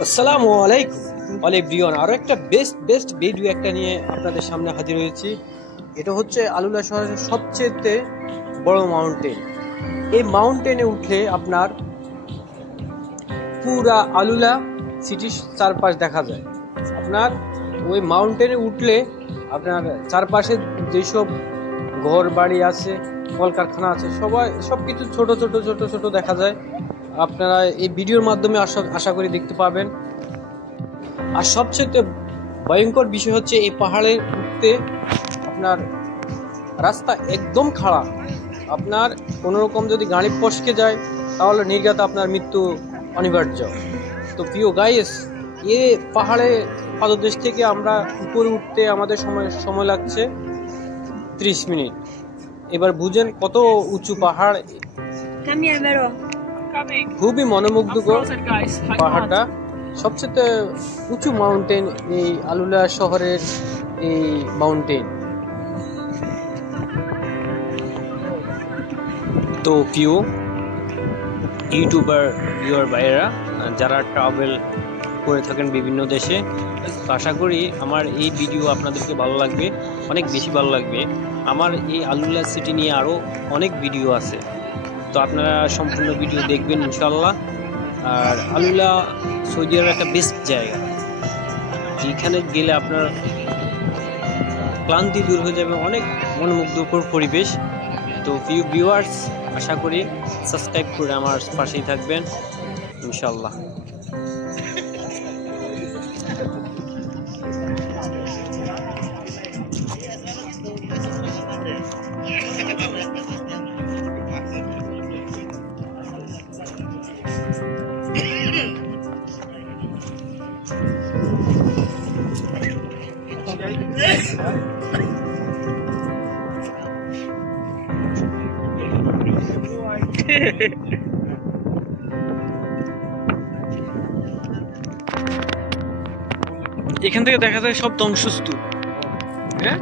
আসসালামু আলাইকুম all everyone. আরও একটা বেস্ট ভিডিও একটা নিয়ে আপনাদের সামনে হাজির হয়েছি। এটা হচ্ছে আলুলা শহরের সবচেয়ে বড় মাউন্টেন। এই মাউন্টেনে উঠলে আপনার পুরা আলুলা সিটির চারপাশ দেখা যায়। আপনার ওই মাউন্টেনে উঠলে আপনার চারপাশে যেসব ঘর বাড়ি আছে, কলকারখানা আছে, সবকিছু ছোট ছোট ছোট ছোট দেখা যায়। আপনারা এই ভিডিওর মাধ্যমে আশা করি দেখতে পাবেন। আর সবচেয়ে ভয়ঙ্কর বিষয় হচ্ছে এই পাহাড়ে উঠতে আপনার রাস্তা একদম খারাপ। আপনার কোনো রকম যদি গাড়ি ফসকে যায় তাহলে নির্ঘাত আপনার মৃত্যু অনিবার্য। তো প্রিয় গাইস, এ পাহাড়ে পাদদেশ থেকে আমরা উপরে উঠতে আমাদের সময় লাগছে 30 মিনিট। এবার বুঝেন কত উঁচু পাহাড়। খুবই মনোমুগ্ধকর পাহাড়টা। সবচেয়ে উঁচু মাউন্টেন এই আলুলা শহরের এই মাউন্টেন। তো প্রিয় ইউটিউবার ভিউয়ার ভাইয়েরা যারা ট্রাভেল করে থাকেন বিভিন্ন দেশে, আশা করি আমার এই ভিডিও আপনাদেরকে ভালো লাগবে, অনেক বেশি ভালো লাগবে। আমার এই আলুলা সিটি নিয়ে আরও অনেক ভিডিও আছে, তো আপনারা সম্পূর্ণ ভিডিও দেখবেন ইনশাল্লাহ। আর আলুলা সৌদি আরবের একটা বেস্ট জায়গা, যেখানে গেলে আপনার ক্লান্তি দূর হয়ে যাবে, অনেক মনোমুগ্ধকর পরিবেশ। তো প্রিয় ভিউয়ার্স, আশা করি সাবস্ক্রাইব করে আমার পাশেই থাকবেন ইনশাল্লাহ। এখান থেকে দেখা যায় সব ধ্বংসস্তূপ। হ্যাঁ,